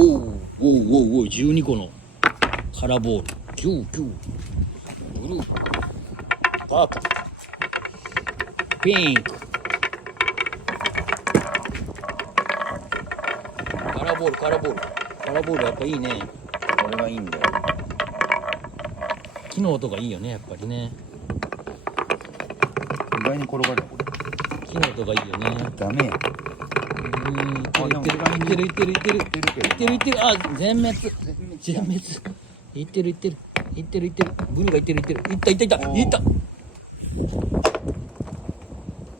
おうおうおうおう、12個のカラーボール。キューキュー。ブルー。パープル。ピンク。カラーボール、カラーボール。カラーボールやっぱいいね。これがいいんだよ。木の音がいいよね、やっぱりね。意外に転がるよこれ。木の音がいいよね。ダメや。いってるいってるいってるいってるいってるいってる。あ、全滅。全滅。いってるいってるいってるいってる。ブルーがいってるいってる。いったいったいったいった。